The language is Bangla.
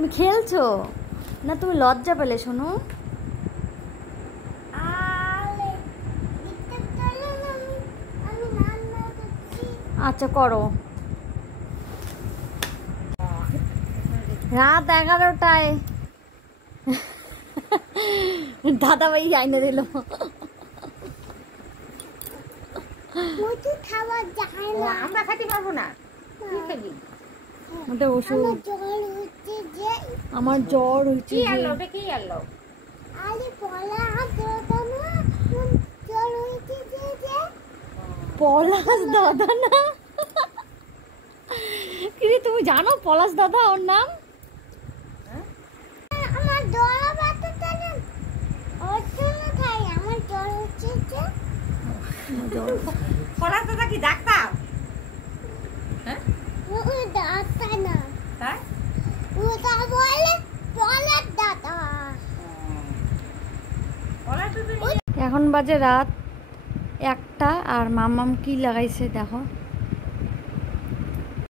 তুমি খেলছো না? তুমি লজ্জা পেলে শোনো? আচ্ছা করো। রাত 11টায় দাদাভাই আইনে দিল। আমরা খেতে পারবো না। ওষুধ আমার জ্বর হচ্ছে। পলাশ দাদা না? কি তুমি জানো পলাশ দাদা ওর নাম? পলাশ দাদা কি ডাক্তার? এখন বাজে রাত 1টা আর মামাম কি লাগাইছে দেখো।